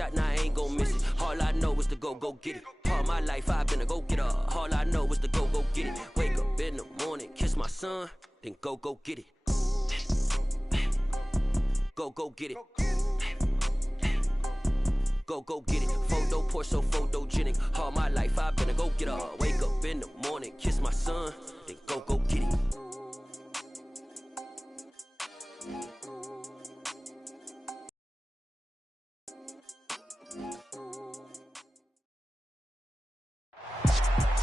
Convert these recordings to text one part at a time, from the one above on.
shot, now I ain't gon' miss it. All I know is to go get it. All my life I've been a go-getter. All I know is to go get it. Wake up in the morning, kiss my son, then go get it. Go get it. Go get it. Photo poor, so photogenic. All my life I've been a go-getter. Wake up in the morning, kiss my son, then go get it.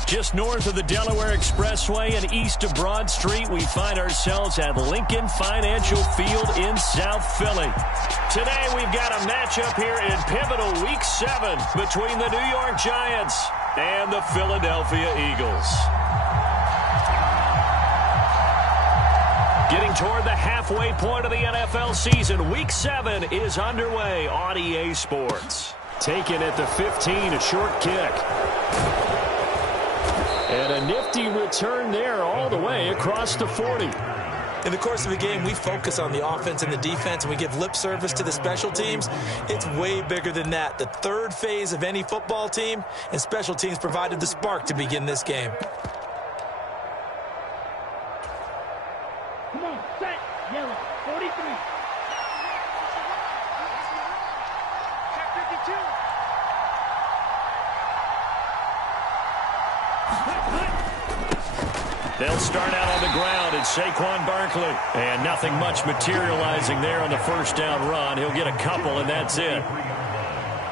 Just north of the Delaware Expressway and east of Broad Street, we find ourselves at Lincoln Financial Field in South Philly. Today we've got a matchup here in pivotal Week 7 between the New York Giants and the Philadelphia Eagles. Getting toward the halfway point of the NFL season, Week 7 is underway on EA Sports. Taken at the 15, a short kick. And a nifty return there all the way across the 40. In the course of a game, we focus on the offense and the defense, and we give lip service to the special teams. It's way bigger than that. The third phase of any football team, and special teams provided the spark to begin this game. Come on, set, yellow, 43. Check 52. They'll start out on the ground. It's Saquon Barkley. And nothing much materializing there on the first down run. He'll get a couple, and that's it.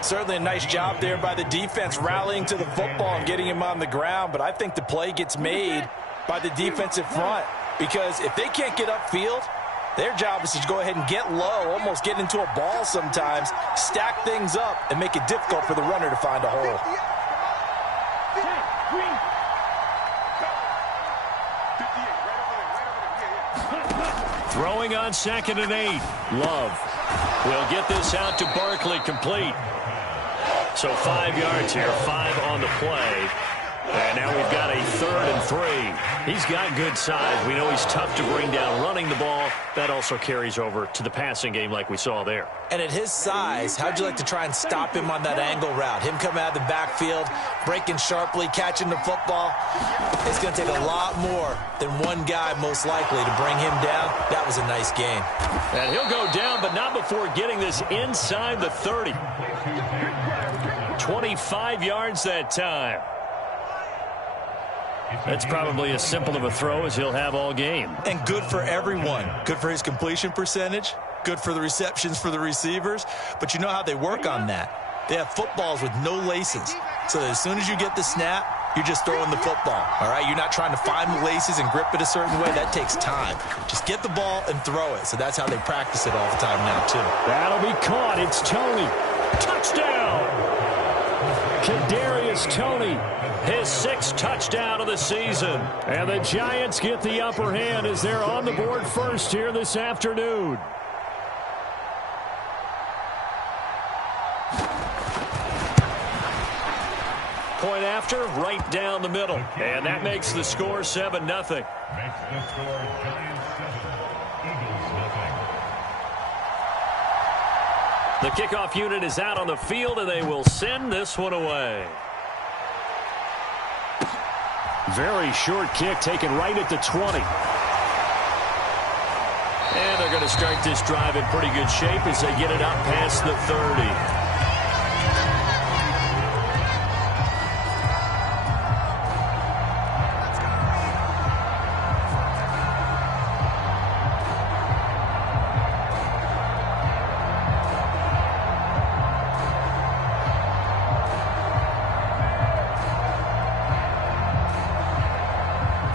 Certainly a nice job there by the defense rallying to the football and getting him on the ground. But I think the play gets made by the defensive front. Because if they can't get upfield, their job is to go ahead and get low, almost get into a ball sometimes, stack things up, and make it difficult for the runner to find a hole. Throwing on 2nd and 8. Love will get this out to Barkley, complete. So 5 yards here, 5 on the play. And now we've got a 3rd and 3. He's got good size. We know he's tough to bring down running the ball. That also carries over to the passing game like we saw there. And at his size, how'd you like to try and stop him on that angle route? Him coming out of the backfield, breaking sharply, catching the football. It's going to take a lot more than one guy most likely to bring him down. That was a nice game. And he'll go down, but not before getting this inside the 30. 25 yards that time. That's probably as simple of a throw as he'll have all game. And good for everyone. Good for his completion percentage. Good for the receptions for the receivers. But you know how they work on that. They have footballs with no laces. So that as soon as you get the snap, you're just throwing the football. All right? You're not trying to find the laces and grip it a certain way. That takes time. Just get the ball and throw it. So that's how they practice it all the time now, too. That'll be caught. It's Toney. Touchdown! Kadarius Toney, his 6th touchdown of the season. And the Giants get the upper hand as they're on the board first here this afternoon. Point after, right down the middle. And that makes the score 7-0. Makes the score Giants 7, Eagles 0. The kickoff unit is out on the field, and they will send this one away. Very short kick taken right at the 20. And they're going to start this drive in pretty good shape as they get it up past the 30.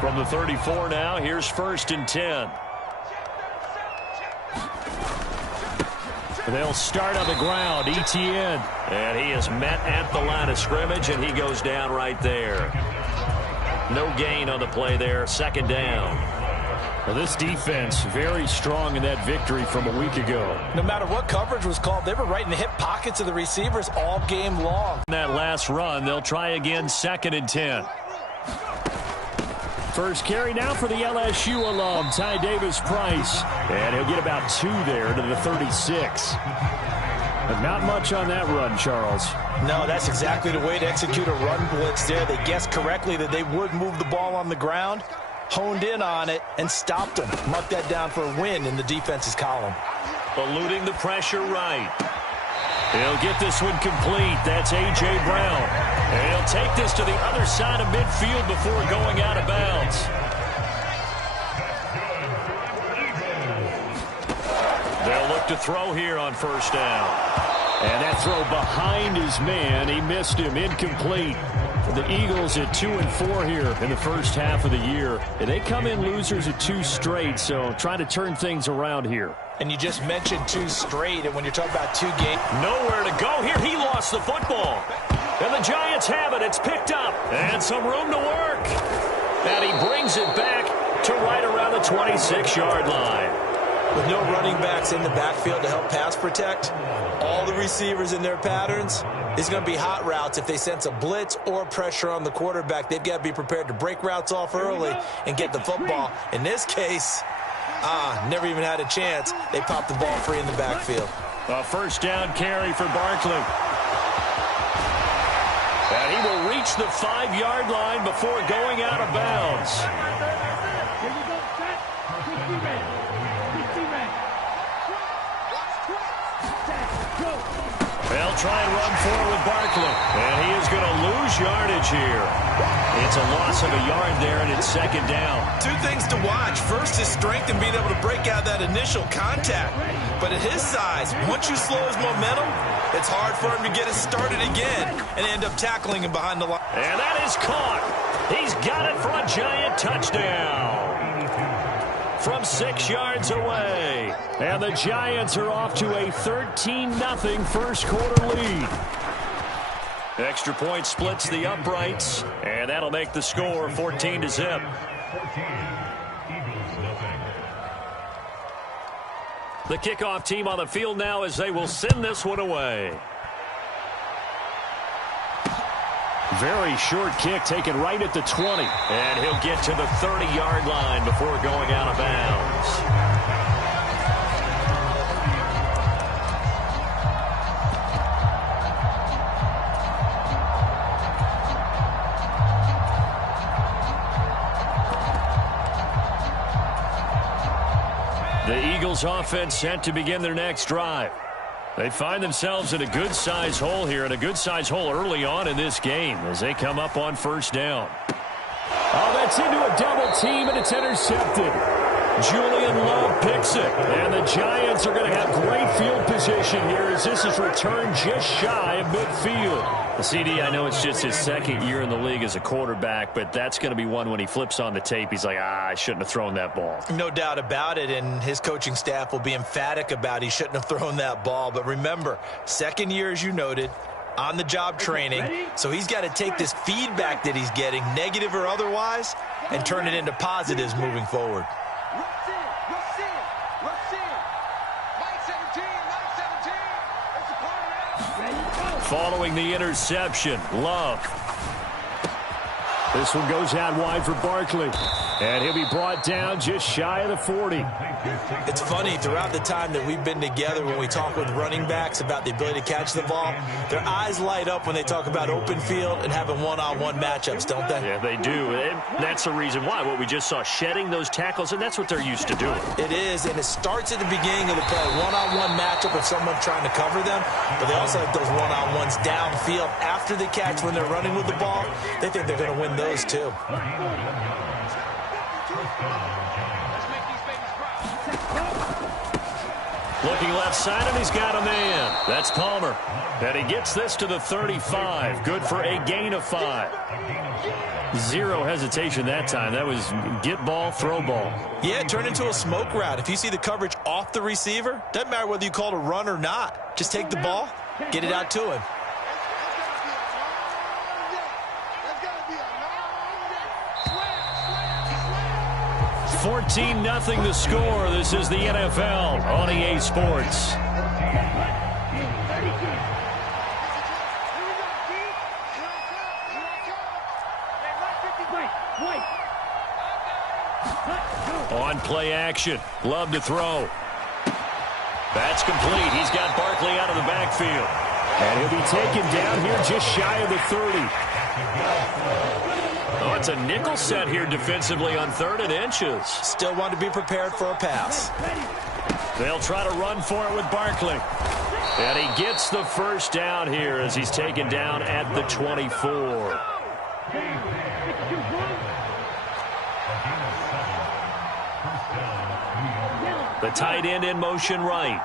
From the 34 now, here's 1st and 10. They'll start on the ground, Etienne. And he is met at the line of scrimmage, and he goes down right there. No gain on the play there, 2nd down. Well, this defense very strong in that victory from a week ago. No matter what coverage was called, they were right in the hip pockets of the receivers all game long. That last run, they'll try again, 2nd and 10. First carry now for the LSU alum, Ty Davis-Price. And he'll get about 2 there to the 36. But not much on that run, Charles. No, that's exactly the way to execute a run blitz there. They guessed correctly that they would move the ball on the ground, honed in on it, and stopped them. Mark that down for a win in the defense's column. Eluding the pressure right. He'll get this one complete. That's A.J. Brown. And he'll take this to the other side of midfield before going out of bounds. They'll look to throw here on first down. And that throw behind his man. He missed him. Incomplete. The Eagles at 2-4 here in the first half of the year. And they come in losers at 2 straight, so trying to turn things around here. And you just mentioned 2 straight, and when you're talking about 2 games. Nowhere to go here. He lost the football. And the Giants have it. It's picked up. And some room to work. And he brings it back to right around the 26-yard line. With no running backs in the backfield to help pass protect, all the receivers in their patterns, it's going to be hot routes. If they sense a blitz or pressure on the quarterback, they've got to be prepared to break routes off early and get the football. In this case, never even had a chance. They popped the ball free in the backfield. A first down carry for Barkley. And he will reach the 5-yard line before going out of bounds. Here we go, set. Quick be ready. Quick be ready. Set, go. They'll try and run forward with Barkley. And he is going to lose yardage here. It's a loss of a yard there, and it's second down. 2 things to watch. First, his strength and being able to break out that initial contact. But at his size, once you slow his momentum, it's hard for him to get it started again and end up tackling him behind the line. And that is caught. He's got it for a Giant touchdown from 6 yards away. And the Giants are off to a 13-0 first quarter lead. Extra point splits the uprights, and that'll make the score 14-0. 14, Eagles nothing. The kickoff team on the field now as they will send this one away. Very short kick taken right at the 20. And he'll get to the 30-yard line before going out of bounds. The Eagles offense set to begin their next drive. They find themselves in a good-sized hole here, and a good-sized hole early on in this game as they come up on first down. Oh, that's into a double team, and it's intercepted. Julian Love picks it, and the Giants are going to have great field position here as this is returned just shy of midfield. The CD, I know it's just his second year in the league as a quarterback, but that's going to be one when he flips on the tape, he's like, I shouldn't have thrown that ball. No doubt about it, and his coaching staff will be emphatic about he shouldn't have thrown that ball. But remember, second year, as you noted, on-the-job training, so he's got to take this feedback that he's getting, negative or otherwise, and turn it into positives moving forward. Following the interception, Love. This one goes out wide for Barkley. And he'll be brought down just shy of the 40. It's funny, throughout the time that we've been together, when we talk with running backs about the ability to catch the ball, their eyes light up when they talk about open field and having one-on-one matchups, don't they? Yeah, they do. And that's the reason why. What we just saw, shedding those tackles, and that's what they're used to doing. It is, and it starts at the beginning of the play. One-on-one matchup if someone's trying to cover them, but they also have those one-on-ones downfield after the catch when they're running with the ball. They think they're going to win those too. Looking left side, and he's got a man. That's Palmer. And he gets this to the 35. Good for a gain of 5. Zero hesitation that time. That was get ball, throw ball. Yeah, turn into a smoke route. If you see the coverage off the receiver, doesn't matter whether you call it a run or not. Just take the ball, get it out to him. 14-0 the score. This is the NFL on EA Sports. On play action. Love to throw. That's complete. He's got Barkley out of the backfield. And he'll be taken down here just shy of the 30. Oh, it's a nickel set here defensively on 3rd and inches. Still want to be prepared for a pass. They'll try to run for it with Barkley. And he gets the first down here as he's taken down at the 24. The tight end in motion right.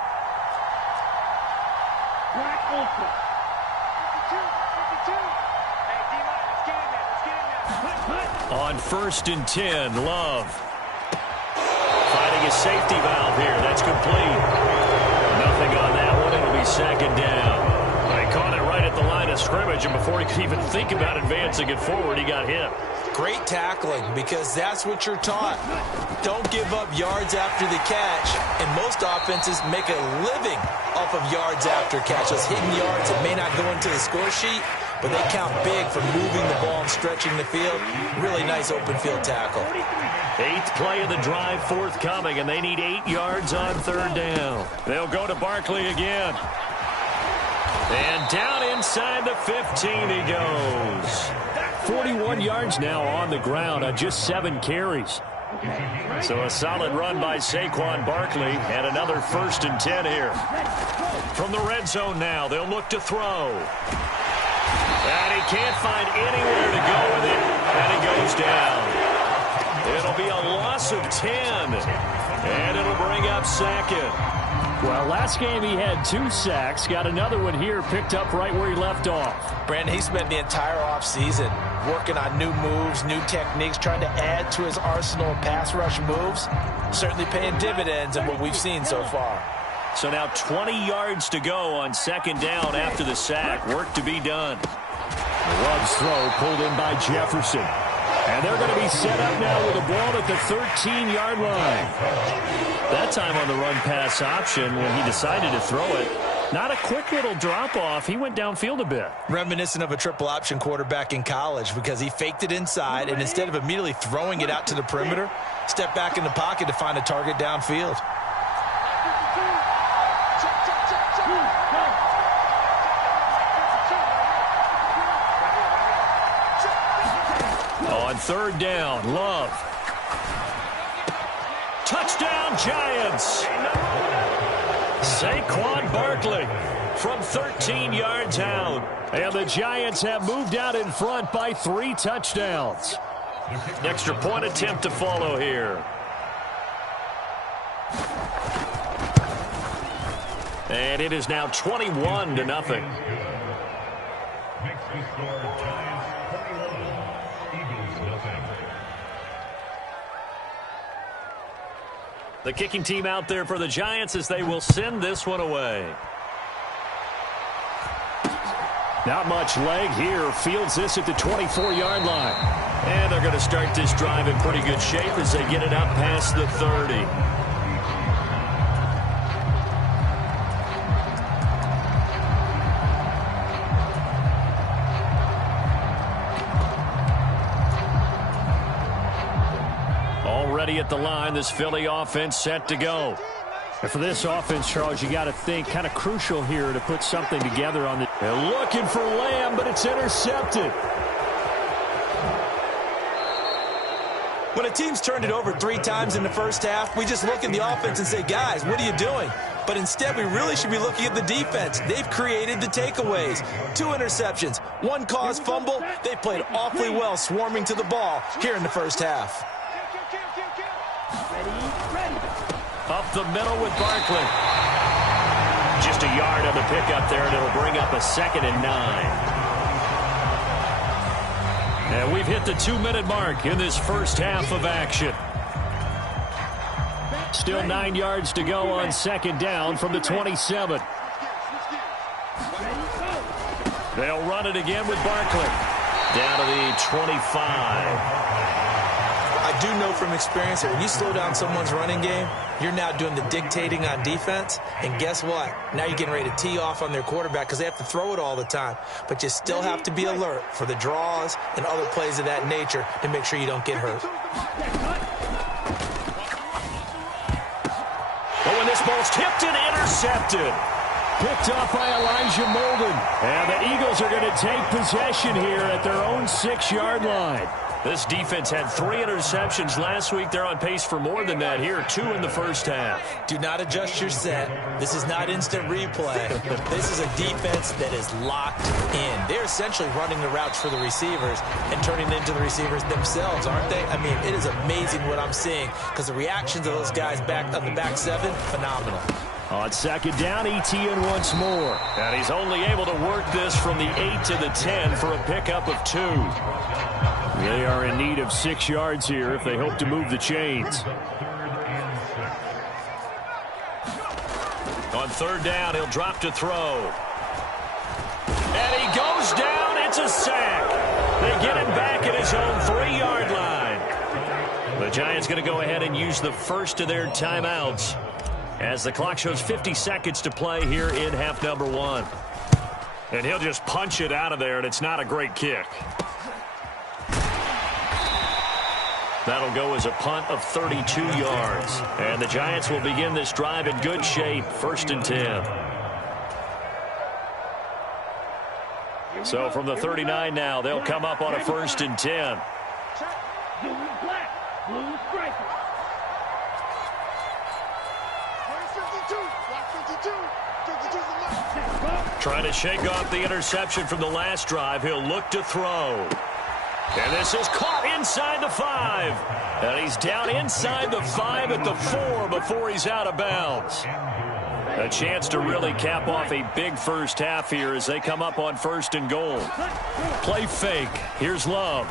On 1st and 10, Love. Finding a safety valve here. That's complete. Nothing on that one. It'll be 2nd down. They caught it right at the line of scrimmage, and before he could even think about advancing it forward, he got hit. Great tackling, because that's what you're taught. Don't give up yards after the catch, and most offenses make a living off of yards after catch. Those hidden yards that may not go into the score sheet, but they count big for moving the ball and stretching the field. Really nice open field tackle. 8th play of the drive forthcoming, and they need 8 yards on 3rd down. They'll go to Barkley again. And down inside the 15 he goes. 41 yards now on the ground on just 7 carries. So a solid run by Saquon Barkley, and another 1st and 10 here. From the red zone now, they'll look to throw. And he can't find anywhere to go with it, and he goes down. It'll be a loss of 10, and it'll bring up 2nd. Well, last game he had 2 sacks. Got another one here, picked up right where he left off. Brandon, he spent the entire offseason working on new moves, new techniques, trying to add to his arsenal of pass rush moves. Certainly paying dividends in what we've seen so far. So now 20 yards to go on 2nd down after the sack. Work to be done. Love's throw pulled in by Jefferson. And they're going to be set up now with a ball at the 13-yard line. That time on the run-pass option when he decided to throw it. Not a quick little drop-off. He went downfield a bit. Reminiscent of a triple option quarterback in college, because he faked it inside, and instead of immediately throwing it out to the perimeter, stepped back in the pocket to find a target downfield. On 3rd down, Love. Touchdown, Giants! Saquon Barkley from 13 yards out. And the Giants have moved out in front by 3 touchdowns. Extra point attempt to follow here. And it is now 21-0. Makes the score Giants 21, Eagles nothing. The kicking team out there for the Giants as they will send this one away. Not much leg here. Fields this at the 24-yard line. And they're going to start this drive in pretty good shape as they get it up past the 30. Already at the line, this Philly offense set to go. And for this offense, Charles, you got to think kind of crucial here to put something together on the... They're looking for Lamb, but it's intercepted. When a team's turned it over 3 times in the first half, we just look at the offense and say, guys, what are you doing? But instead, we really should be looking at the defense. They've created the takeaways. 2 interceptions, 1 caused fumble. They played awfully well swarming to the ball here in the first half. Up the middle with Barkley. Just a yard on the pickup there, and it'll bring up a 2nd and 9. And we've hit the 2-minute mark in this first half of action. Still 9 yards to go on 2nd down from the 27. They'll run it again with Barkley. Down to the 25. I do know from experience that when you slow down someone's running game, you're now doing the dictating on defense. And guess what? Now you're getting ready to tee off on their quarterback because they have to throw it all the time. But you still have to be alert for the draws and other plays of that nature to make sure you don't get hurt. But when this ball's tipped blocked and intercepted. Picked off by Elijah Molden. And the Eagles are going to take possession here at their own 6-yard line. This defense had 3 interceptions last week. They're on pace for more than that here, 2 in the first half. Do not adjust your set. This is not instant replay. This is a defense that is locked in. They're essentially running the routes for the receivers and turning it into the receivers themselves, aren't they? I mean, it is amazing what I'm seeing because the reactions of those guys back on the back 7, phenomenal. On second down, Etienne once more. And he's only able to work this from the 8 to the 10 for a pickup of 2. They are in need of 6 yards here if they hope to move the chains. On third down, he'll drop to throw. And he goes down. It's a sack. They get him back at his own 3-yard line. The Giants going to go ahead and use the first of their timeouts as the clock shows 50 seconds to play here in half number 1. And he'll just punch it out of there, and it's not a great kick. That'll go as a punt of 32 yards. And the Giants will begin this drive in good shape, 1st and 10. So from the 39 now, they'll come up on a 1st and 10. Trying to shake off the interception from the last drive. He'll look to throw. And this is caught inside the 5. And he's down inside the 5 at the 4 before he's out of bounds. A chance to really cap off a big first half here as they come up on 1st and goal. Play fake. Here's Love.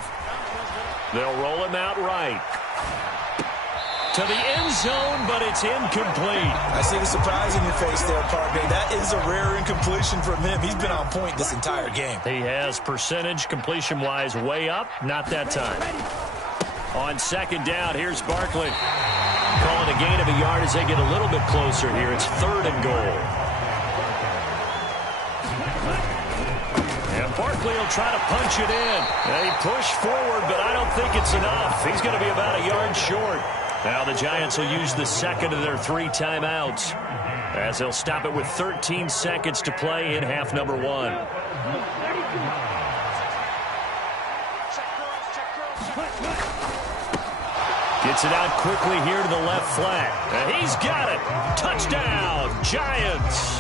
They'll roll him out right. To the end zone, but it's incomplete. I see the surprise in your face there, partner. That is a rare incompletion from him. He's been on point this entire game. He has percentage completion-wise way up. Not that time. On second down, here's Barkley. Calling a gain of a yard as they get a little bit closer here. It's 3rd and goal. And Barkley will try to punch it in. They push forward, but I don't think it's enough. He's going to be about a yard short. Now the Giants will use the 2nd of their 3 timeouts as they'll stop it with 13 seconds to play in half number 1. Gets it out quickly here to the left flat. And he's got it. Touchdown, Giants.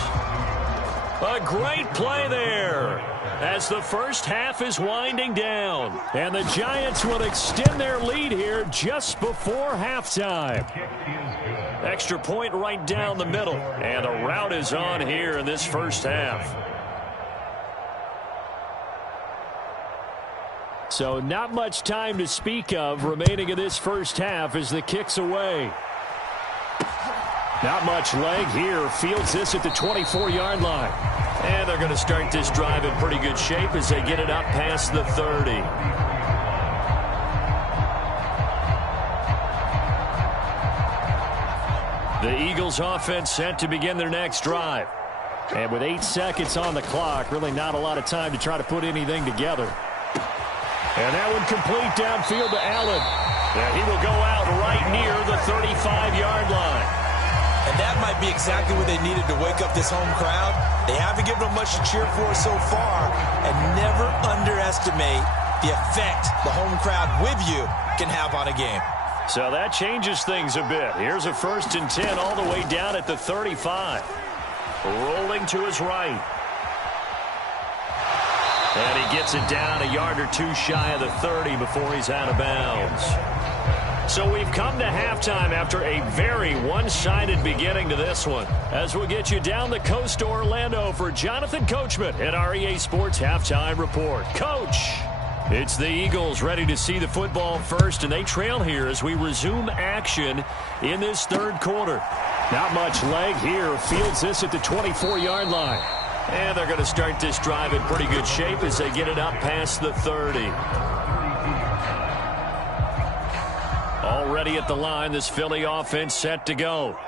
A great play there as the first half is winding down. And the Giants will extend their lead here just before halftime. Extra point right down the middle. And the route is on here in this first half. So not much time to speak of remaining in this first half as the kick's away. Not much leg here. Fields this at the 24-yard line. And they're going to start this drive in pretty good shape as they get it up past the 30. The Eagles offense set to begin their next drive. And with 8 seconds on the clock, really not a lot of time to try to put anything together. And that one complete downfield to Allen. And he will go out right near the 35-yard line. And that might be exactly what they needed to wake up this home crowd. They haven't given them much to cheer for so far. And never underestimate the effect the home crowd with you can have on a game. So that changes things a bit. Here's a 1st and 10 all the way down at the 35. Rolling to his right. And he gets it down a yard or 2 shy of the 30 before he's out of bounds. So we've come to halftime after a very one-sided beginning to this one. As we'll get you down the coast to Orlando for Jonathan Coachman at our EA Sports Halftime Report. Coach, it's the Eagles ready to see the football first, and they trail here as we resume action in this 3rd quarter. Not much leg here. Fields this at the 24-yard line. And they're going to start this drive in pretty good shape as they get it up past the 30. Already at the line, this Philly offense set to go.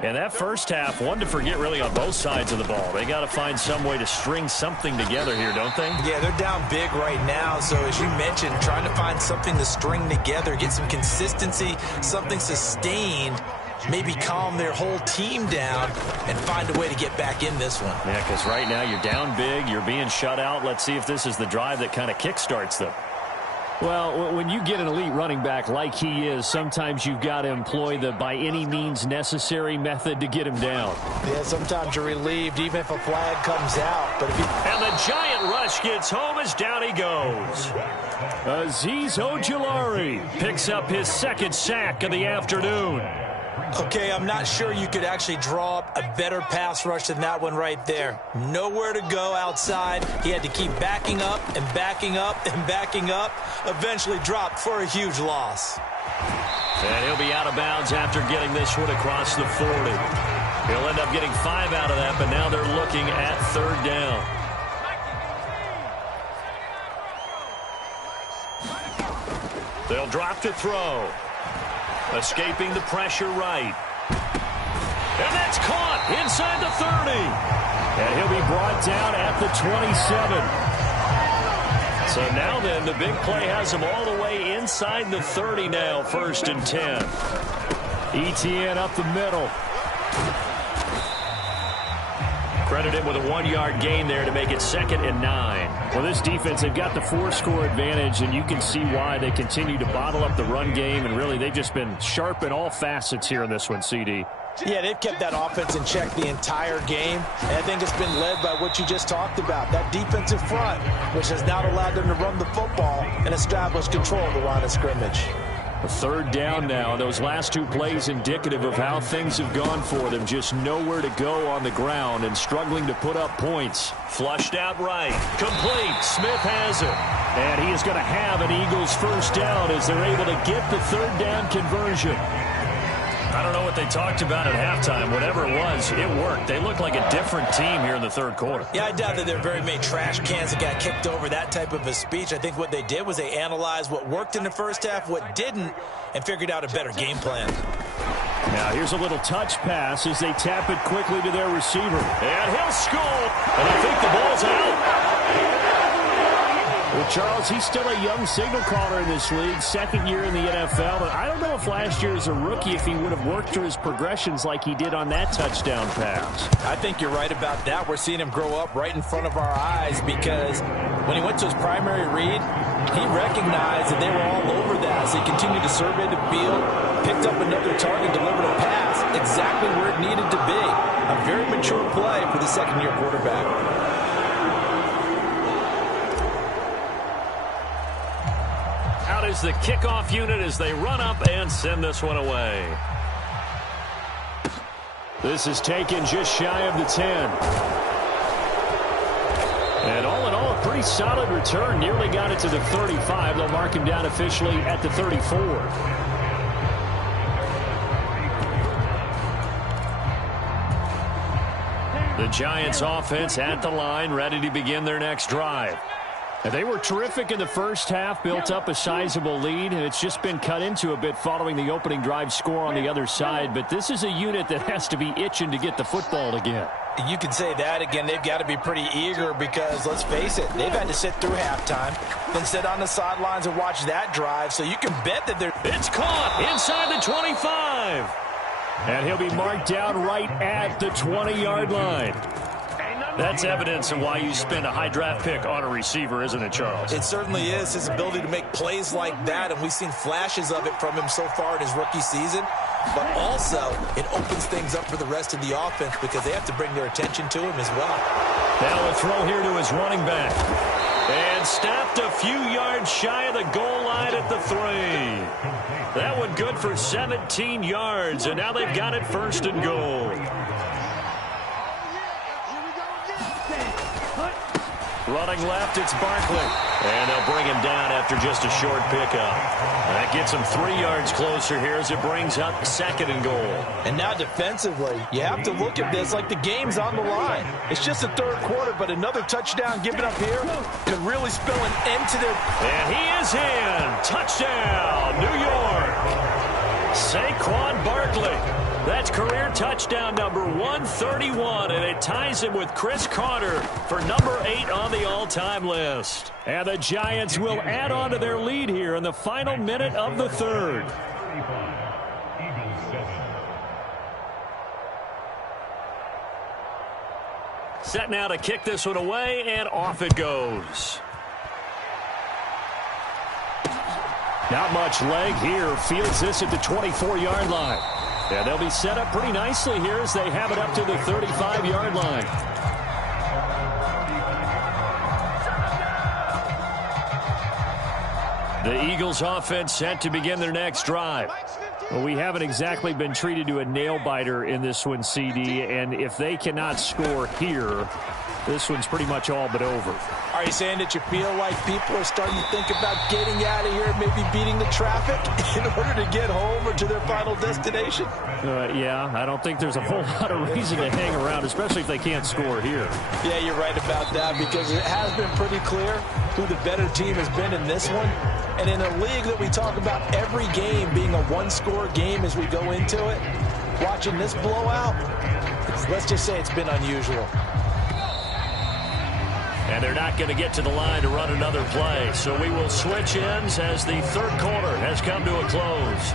And that first half, one to forget really on both sides of the ball. They got to find some way to string something together here, don't they? Yeah, they're down big right now. So as you mentioned, trying to find something to string together, get some consistency, something sustained maybe calm their whole team down and find a way to get back in this one. Yeah, because right now you're down big, you're being shut out. Let's see if this is the drive that kind of kickstarts them. Well, when you get an elite running back like he is, sometimes you've got to employ the by any means necessary method to get him down. Yeah, sometimes you're relieved even if a flag comes out. But and the giant rush gets home as down he goes. Azeez Ojulari picks up his second sack of the afternoon. Okay, I'm not sure you could actually draw up a better pass rush than that one right there. Nowhere to go outside. He had to keep backing up and backing up and backing up. Eventually dropped for a huge loss. And he'll be out of bounds after getting this one across the 40. He'll end up getting 5 out of that, but now they're looking at third down. They'll drop to throw. Escaping the pressure right. And that's caught inside the 30. And he'll be brought down at the 27. So now then, the big play has him all the way inside the 30 now, 1st and 10. Etienne up the middle. Credit him with a 1-yard gain there to make it 2nd and 9. Well, this defense, they've got the 4-score advantage, and you can see why they continue to bottle up the run game, and really they've just been sharp in all facets here in this one, CD. Yeah, they've kept that offense in check the entire game, and I think it's been led by what you just talked about, that defensive front, which has not allowed them to run the football and establish control of the line of scrimmage. A 3rd down now. Those last 2 plays indicative of how things have gone for them. Just nowhere to go on the ground and struggling to put up points. Flushed out right. Complete. Smith has it. And he is going to have an Eagles 1st down as they're able to get the 3rd down conversion. I don't know what they talked about at halftime. Whatever it was, it worked. They look like a different team here in the 3rd quarter. Yeah, I doubt that there are very many trash cans that got kicked over that type of a speech. I think what they did was they analyzed what worked in the first half, what didn't, and figured out a better game plan. Now here's a little touch pass as they tap it quickly to their receiver. And he'll score. And I think the ball's out. Well, Charles, he's still a young signal caller in this league, 2nd year in the NFL. But I don't know if last year as a rookie, if he would have worked through his progressions like he did on that touchdown pass. I think you're right about that. We're seeing him grow up right in front of our eyes because when he went to his primary read, he recognized that they were all over that. So he continued to survey the field, picked up another target, delivered a pass exactly where it needed to be. A very mature play for the 2nd-year quarterback. Out is the kickoff unit as they run up and send this one away. This is taken just shy of the 10. And all in all, a pretty solid return. Nearly got it to the 35. They'll mark him down officially at the 34. The Giants offense at the line, ready to begin their next drive. And they were terrific in the first half, built up a sizable lead, and it's just been cut into a bit following the opening drive score on the other side. But this is a unit that has to be itching to get the football again. You can say that again. They've got to be pretty eager because, let's face it, they've had to sit through halftime, then sit on the sidelines and watch that drive. So you can bet that they're... It's caught inside the 25. And he'll be marked down right at the 20-yard line. That's evidence of why you spend a high draft pick on a receiver, isn't it, Charles? It certainly is. His ability to make plays like that, and we've seen flashes of it from him so far in his rookie season. But also, it opens things up for the rest of the offense because they have to bring their attention to him as well. Now a throw here to his running back. And stopped a few yards shy of the goal line at the 3. That one good for 17 yards, and now they've got it 1st and goal. Running left, it's Barkley. And they'll bring him down after just a short pickup. And that gets him 3 yards closer here as it brings up 2nd and goal. And now defensively, you have to look at this like the game's on the line. It's just the 3rd quarter, but another touchdown given up here could really spell an end to their... And he is in. Touchdown, New York. Saquon Barkley. That's career touchdown number 131, and it ties him with Chris Carter for number 8 on the all-time list. And the Giants will add on to their lead here in the final minute of the 3rd. Set now to kick this one away, and off it goes. Not much leg here. Fields this at the 24-yard line. And they'll be set up pretty nicely here as they have it up to the 35-yard line. The Eagles offense set to begin their next drive. Well, we haven't exactly been treated to a nail-biter in this one, CD, and if they cannot score here, this one's pretty much all but over. Are you saying that you feel like people are starting to think about getting out of here, maybe beating the traffic in order to get home or to their final destination? Yeah, I don't think there's a whole lot of reason to hang around, especially if they can't score here. Yeah, you're right about that, because it has been pretty clear who the better team has been in this one. And in a league that we talk about every game being a one-score game as we go into it, watching this blowout, let's just say it's been unusual. And they're not going to get to the line to run another play. So we will switch ends as the third quarter has come to a close.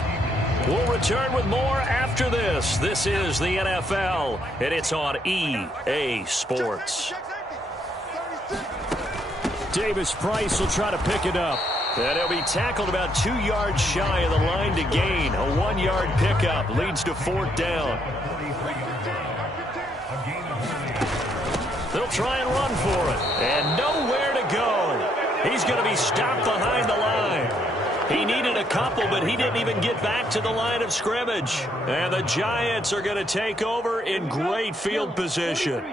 We'll return with more after this. This is the NFL, and it's on EA Sports. Davis Price will try to pick it up. And he'll be tackled about 2 yards shy of the line to gain. A 1-yard pickup leads to fourth down. They'll try and run for it. And nowhere to go. He's going to be stopped behind the line. He needed a couple, but he didn't even get back to the line of scrimmage. And the Giants are going to take over in great field position.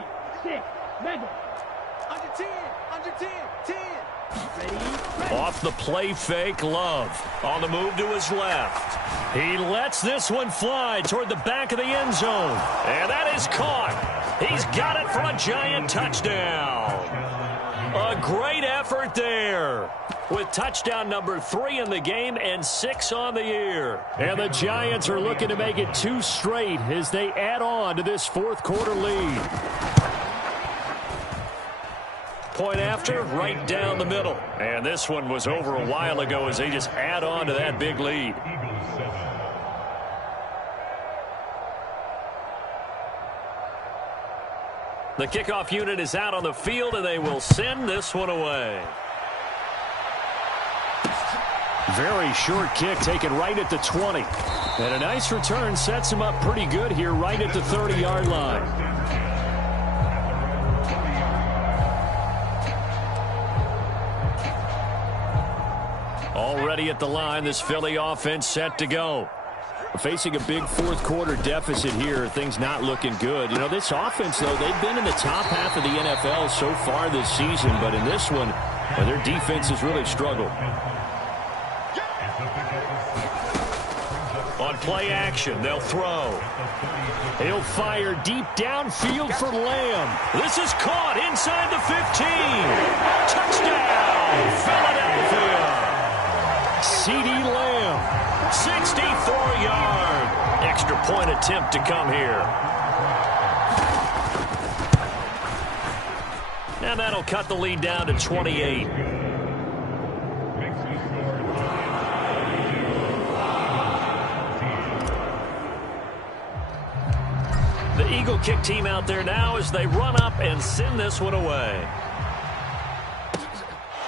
Off the play fake, Love. On the move to his left. He lets this one fly toward the back of the end zone. And that is caught. He's got it for a Giant touchdown. A great effort there. With touchdown number 3 in the game and 6 on the year. And the Giants are looking to make it 2 straight as they add on to this fourth quarter lead. Point after, right down the middle. And this one was over a while ago as they just add on to that big lead. The kickoff unit is out on the field, and they will send this one away. Very short kick taken right at the 20. And a nice return sets him up pretty good here right at the 30-yard line. Already at the line, this Philly offense set to go. Facing a big fourth quarter deficit here, things not looking good. You know, this offense, though, they've been in the top half of the NFL so far this season, but in this one, their defense has really struggled. On play action, they'll throw. He'll fire deep downfield for Lamb. This is caught inside the 15. Touchdown, Philadelphia. C.D. Lamb, 64-yard. Extra point attempt to come here. And that'll cut the lead down to 28. The Eagle kick team out there now as they run up and send this one away.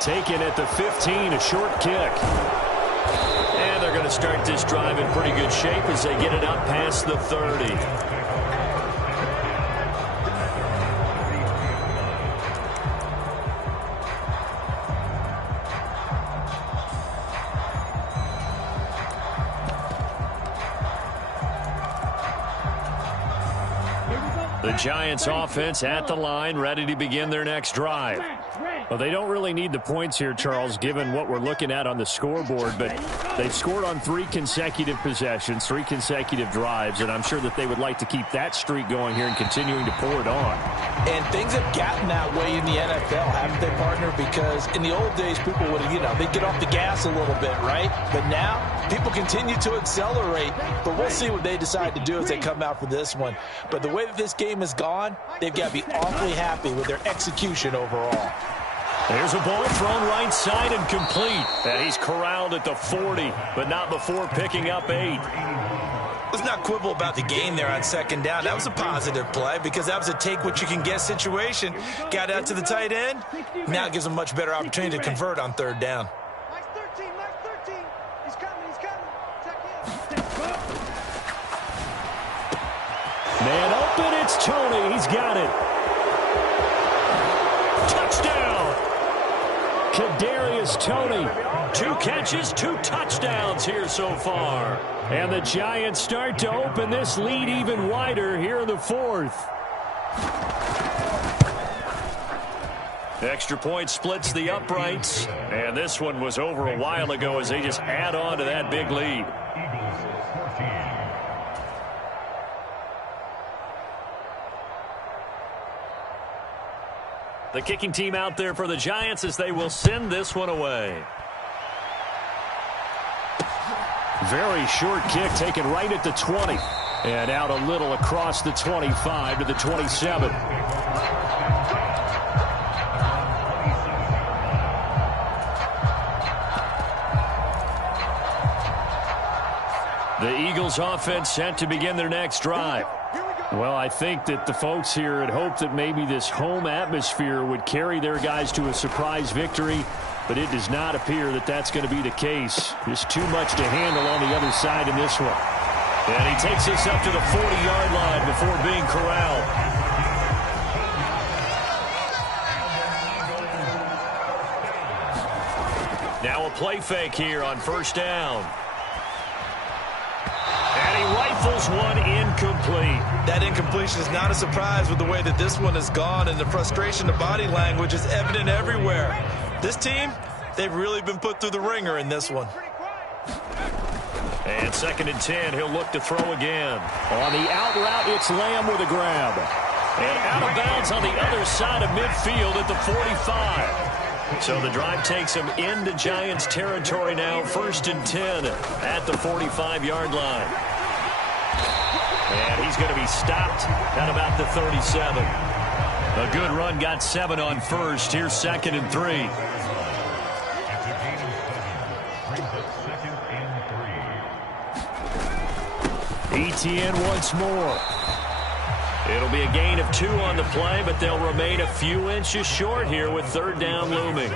Taken at the 15, a short kick. And they're going to start this drive in pretty good shape as they get it up past the 30. The Giants offense at the line, ready to begin their next drive. Well, they don't really need the points here, Charles, given what we're looking at on the scoreboard, but they've scored on 3 consecutive possessions, 3 consecutive drives, and I'm sure that they would like to keep that streak going here and continuing to pour it on. And things have gotten that way in the NFL, haven't they, partner? Because in the old days, people would, they'd get off the gas a little bit, right? But now, people continue to accelerate, but we'll see what they decide to do as they come out for this one. But the way that this game has gone, they've got to be awfully happy with their execution overall. There's a ball thrown right side and complete. And he's corralled at the 40, but not before picking up 8. Let's not quibble about the gain there on second down. That was a positive play because that was a take-what-you-can-get situation. Got out to the tight end. Now it gives them a much better opportunity to convert on third down. Mike 13. He's coming. Check in. Man open, it's Tony. He's got it. Touchdown! Kadarius Toney. 2 catches, 2 touchdowns here so far. And the Giants start to open this lead even wider here in the fourth. Extra point splits the uprights. And this one was over a while ago as they just add on to that big lead. Eagles 14. The kicking team out there for the Giants as they will send this one away. Very short kick taken right at the 20. And out a little across the 25 to the 27. The Eagles offense set to begin their next drive. Well, I think that the folks here had hoped that maybe this home atmosphere would carry their guys to a surprise victory, but it does not appear that that's going to be the case. Just too much to handle on the other side in this one. And he takes us up to the 40-yard line before being corralled. Now a play fake here on first down. And he rifles one incomplete. That incompletion is not a surprise with the way that this one has gone, and the frustration, the body language is evident everywhere. This team, they've really been put through the ringer in this one. And 2nd and 10, he'll look to throw again. On the out route, it's Lamb with a grab. And out of bounds on the other side of midfield at the 45. So the drive takes him into Giants territory now, 1st and 10 at the 45-yard line. And he's going to be stopped at about the 37. A good run, got 7 on first. Here's 2nd and 3. It's a gain of 7. Brings up 2nd and 3. ETN once more. It'll be a gain of 2 on the play, but they'll remain a few inches short here with third down looming.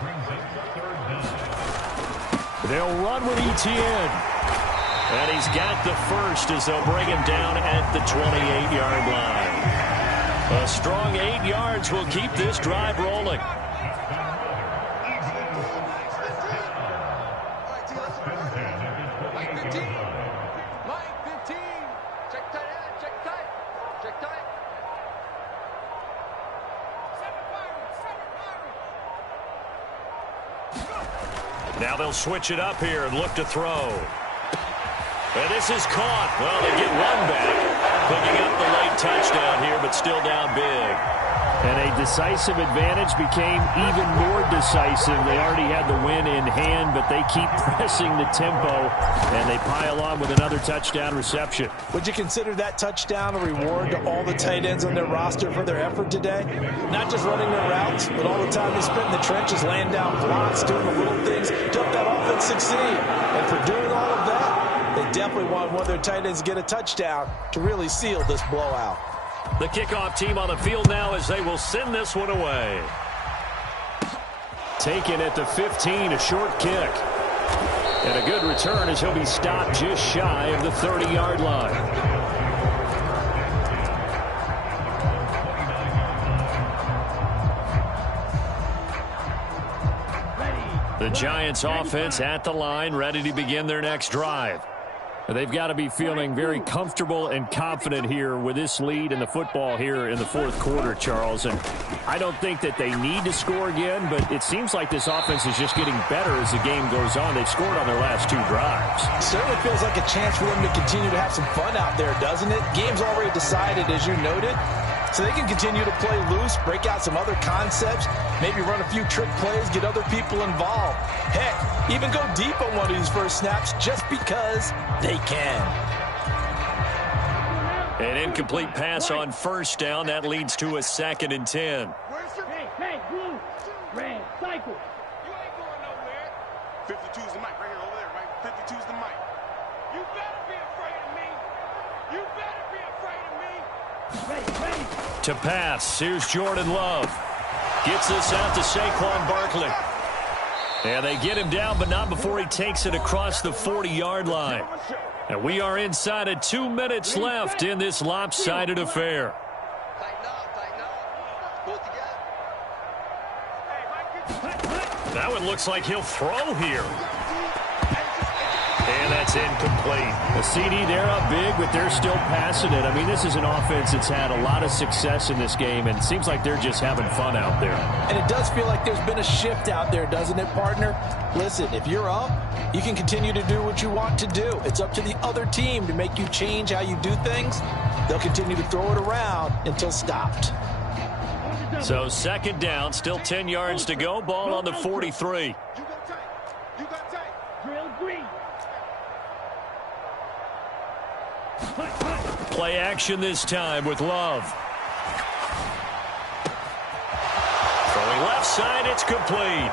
Brings up 3rd down. They'll run with ETN. And he's got the first as they'll bring him down at the 28-yard line. A strong 8 yards will keep this drive rolling. Now they'll switch it up here and look to throw. And this is caught. Well, they get one back. Picking up the late touchdown here, but still down big. And a decisive advantage became even more decisive. They already had the win in hand, but they keep pressing the tempo, and they pile on with another touchdown reception. Would you consider that touchdown a reward to all the tight ends on their roster for their effort today? Not just running their routes, but all the time they spent in the trenches, laying down blocks, doing the little things to help that offense succeed. And for doing all of that, they definitely want one of their tight ends to get a touchdown to really seal this blowout. The kickoff team on the field now as they will send this one away. Taken at the 15, a short kick. And a good return as he'll be stopped just shy of the 30-yard line. The Giants offense at the line, ready to begin their next drive. They've got to be feeling very comfortable and confident here with this lead in the football here in the fourth quarter, Charles. And I don't think that they need to score again, but it seems like this offense is just getting better as the game goes on. They've scored on their last 2 drives. Certainly feels like a chance for them to continue to have some fun out there, doesn't it? Game's already decided, as you noted. So they can continue to play loose, break out some other concepts, maybe run a few trick plays, get other people involved. Heck, even go deep on one of these first snaps just because they can. An incomplete pass on first down. That leads to a 2nd and 10. Hey, blue, red, cycle. You ain't going nowhere. 52's the mic right here over there, right? 52's the mic. You better be afraid of me. You better be afraid of me. Ready. To pass, here's Jordan Love. Gets this out to Saquon Barkley. And they get him down, but not before he takes it across the 40-yard line. And we are inside of 2 minutes left in this lopsided affair. That one looks like he'll throw here. And that's incomplete. The CD, they're up big, but they're still passing it. I mean, this is an offense that's had a lot of success in this game, and it seems like they're just having fun out there. And it does feel like there's been a shift out there, doesn't it, partner? Listen, if you're up, you can continue to do what you want to do. It's up to the other team to make you change how you do things. They'll continue to throw it around until stopped. So second down, still 10 yards to go. Ball on the 43. You got tight. Drill green. Play action this time with Love. Throwing left side, it's complete.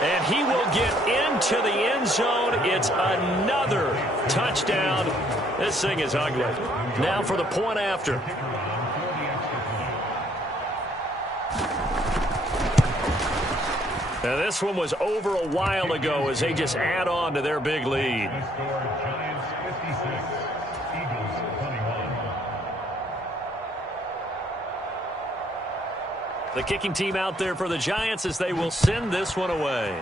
And he will get into the end zone. It's another touchdown. This thing is ugly. Now for the point after. Now this one was over a while ago as they just add on to their big lead. Giants 56, Eagles 21. The kicking team out there for the Giants as they will send this one away.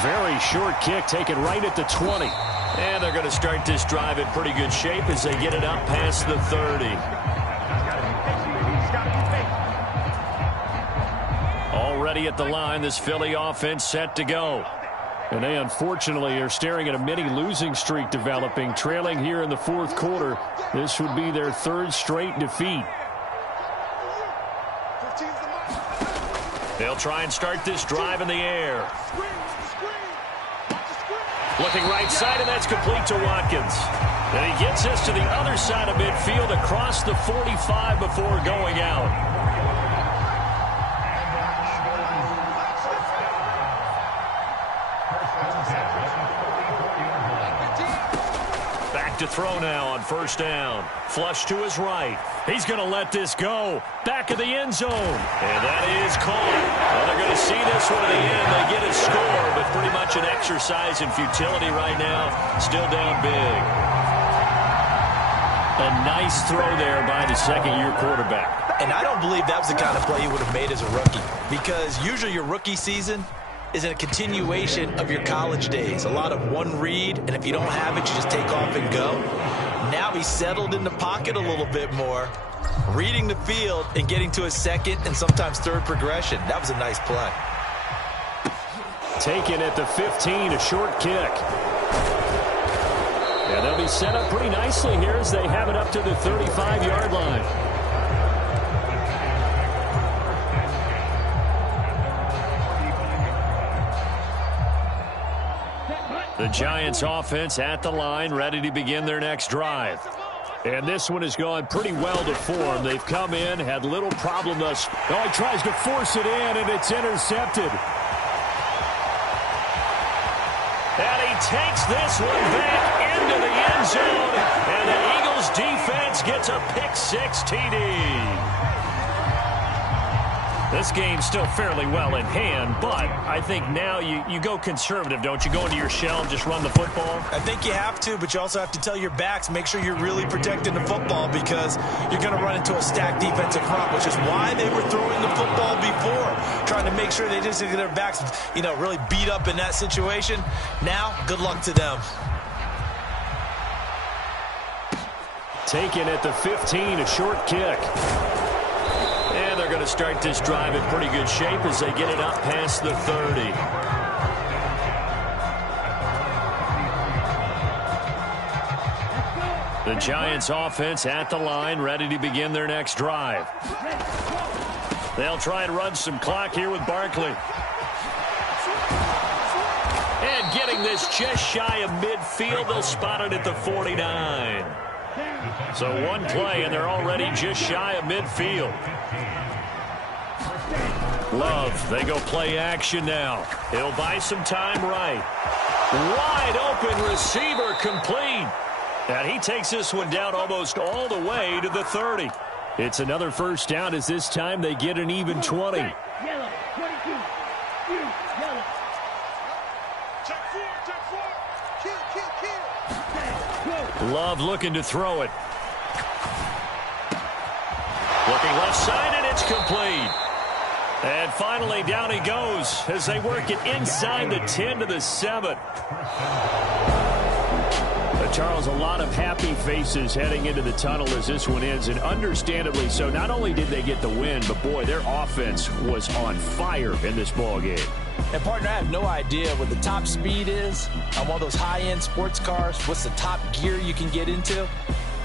Very short kick taken right at the 20. And they're going to start this drive in pretty good shape as they get it up past the 30. Already at the line, this Philly offense set to go. And they unfortunately are staring at a mini losing streak developing, trailing here in the fourth quarter. This would be their third straight defeat. They'll try and start this drive in the air. Looking right side, and that's complete to Watkins. And he gets this to the other side of midfield across the 45 before going out. To throw now on first down. Flush to his right. He's going to let this go. Back of the end zone. And that is caught. Well, they're going to see this one at the end. They get a score, but pretty much an exercise in futility right now. Still down big. A nice throw there by the second-year quarterback. And I don't believe that was the kind of play he would have made as a rookie, because usually your rookie season is a continuation of your college days. A lot of one read, and if you don't have it, you just take off and go. Now he's settled in the pocket a little bit more, reading the field and getting to his second and sometimes third progression. That was a nice play. Taken at the 15, a short kick. And they'll be set up pretty nicely here as they have it up to the 35-yard line. The Giants offense at the line, ready to begin their next drive. And this one has gone pretty well to form. They've come in, had little problem thus. Oh, he tries to force it in, and it's intercepted. And he takes this one back into the end zone. And the Eagles defense gets a pick-six TD. This game's still fairly well in hand, but I think now you go conservative, don't you? Go into your shell and just run the football? I think you have to, but you also have to tell your backs, make sure you're really protecting the football, because you're going to run into a stacked defensive front, which is why they were throwing the football before, trying to make sure they just get their backs, really beat up in that situation. Now, good luck to them. Taken at the 15, a short kick. And they're going to start this drive in pretty good shape as they get it up past the 30. The Giants offense at the line, ready to begin their next drive. They'll try and run some clock here with Barkley. And getting this just shy of midfield, they'll spot it at the 49. So one play, and they're already just shy of midfield. Love, they go play action now. He'll buy some time right. Wide open receiver complete. And he takes this one down almost all the way to the 30. It's another first down as this time they get an even 20. Yellow, 22. Yellow. Check four. Kill. Love looking to throw it. Looking left side, and it's complete. And finally, down he goes as they work it inside the 10 to the 7. Charles, a lot of happy faces heading into the tunnel as this one ends, and understandably so. Not only did they get the win, but, boy, their offense was on fire in this ball game. And, partner, I have no idea what the top speed is on one of those high-end sports cars. What's the top gear you can get into?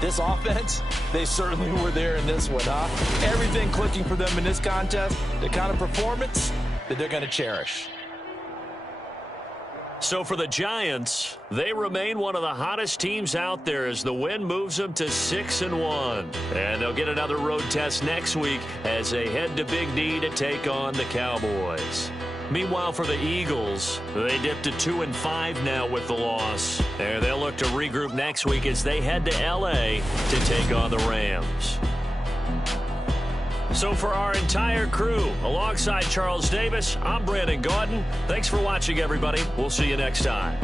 This offense, they certainly were there in this one, huh? Everything clicking for them in this contest, the kind of performance that they're going to cherish. So for the Giants, they remain one of the hottest teams out there as the win moves them to 6-1. And they'll get another road test next week as they head to Big D to take on the Cowboys. Meanwhile, for the Eagles, they dipped to 2-5 now with the loss. And they'll look to regroup next week as they head to L.A. to take on the Rams. So for our entire crew, alongside Charles Davis, I'm Brandon Gaudin. Thanks for watching, everybody. We'll see you next time.